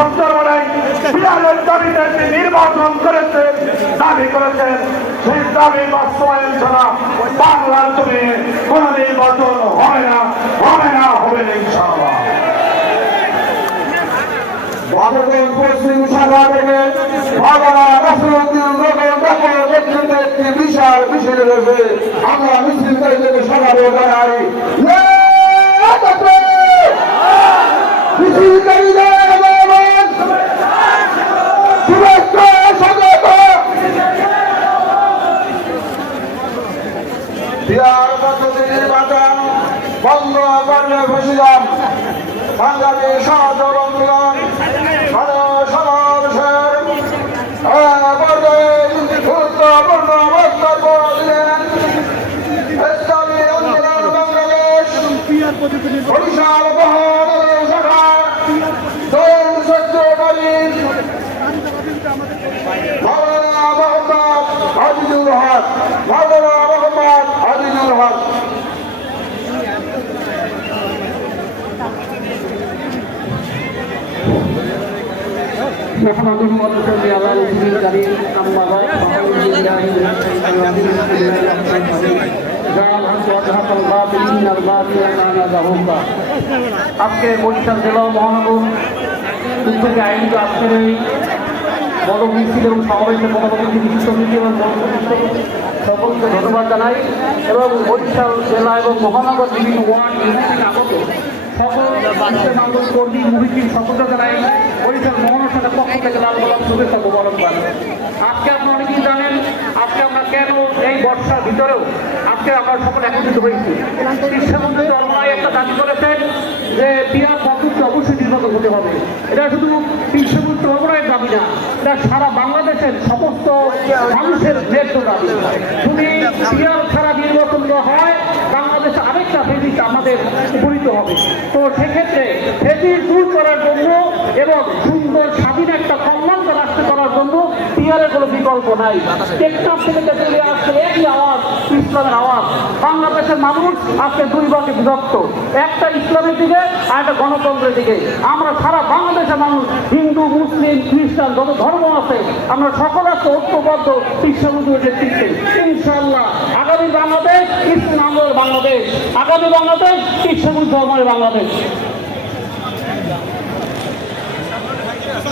সঞ্চালনায় বিহারের দাবিতে নির্বাচন করেছে দাবি করেছেন, সেই দাবি বাস্তবায়ন ছাড়া বাংলার জমি কোন নির্বাচন হবে না, হবে না, হবে না ইনশাআল্লাহ। পশ্চিম সাগর থেকে একটি বিশাল মিছিল রয়েছে। আমরা মিছিলকারীদেরকে সকালে জানাই মিছিলকারীদের শুভেচ্ছা স্বাগত। বিহার পদ্ধতি নির্বাচন বন্ধ করবে বসিলাম বাংলাদেশ সহযোগ আন্দোলন সমাবেশের গুরুত্বপূর্ণ বক্তব্য দিলেন ইসলামী আন্দোলন বাংলাদেশ বরিশাল মহানগর শাখার জয়েন্ট সেক্রেটারি মাওলানা মোহাম্মদ আজিজুল হক। محمد صلى الله عليه وسلم أما بعد فأعوذ بالله من الشيطان الرجيم بسم الله الرحمن الرحيم جعل وجهك الباطلين الباطل كان زهوقا। আজকে বরিশাল জেলা মহানগর থেকে আয়োজিত আজকের এই বড় মিছিল এবং সমাবেশে পদাবলী বিশ্ববিদ্যালয় এবং সকলকে ধন্যবাদ জানাই এবং বরিশাল জেলা এবং মহানগর বিভিন্ন ওয়ার্ড ইউনিটের আগত সকল আন্দোলন কর্মী মুহিদিন সকলকে জানাই বরিশাল মহানগর শাখার পক্ষ থেকে লাল গোলাপ শুভেচ্ছা মোবারকবাদ। আজকে আপনারা অনেকেই জানেন আজকে আমরা কেন এই বর্ষার ভিতরেও আজকে আমরা সকলে একত্রিত হয়েছি। কৃষ্ণবন্ধু চরমায় একটা দাবি করেছেন যে বিহার পদ্ধতি অবশ্যই নির্বাচন হতে হবে। এটা শুধু কৃষ্ণবন্ধু চরমায়ের দাবি না, এটা সারা বাংলাদেশের সমস্ত মানুষের ন্যায্য দাবি। যদি বিহার ছাড়া নির্বাচন হয় বাংলাদেশে আরেকটা ফেজিস আমাদের উপনীত হবে। তো সেক্ষেত্রে ফেজিস দূর করার জন্য এবং সুন্দর স্বাধীন একটা কল্যাণকর রাষ্ট্র করার জন্য বিহারের কোনো বিকল্প নাই। টেকনাফ থেকে চলে আসছে একই আওয়াজ, ইসলামের আওয়াজ। বাংলাদেশের মানুষ আজকে দুই ভাগে বিভক্ত, একটা ইসলামের দিকে আর একটা গণতন্ত্রের দিকে। আমরা সারা বাংলাদেশের মানুষ হিন্দু মুসলিম খ্রিস্টান যত ধর্ম আছে আমরা সকল আজকে ঐক্যবদ্ধ কৃষ্ণবন্ধুর নেতৃত্বে। ইনশাআল্লাহ আগামী বাংলাদেশ ইসলামের বাংলাদেশ, আগামী বাংলাদেশ কৃষ্ণবন্ধু ধর্মের বাংলাদেশ।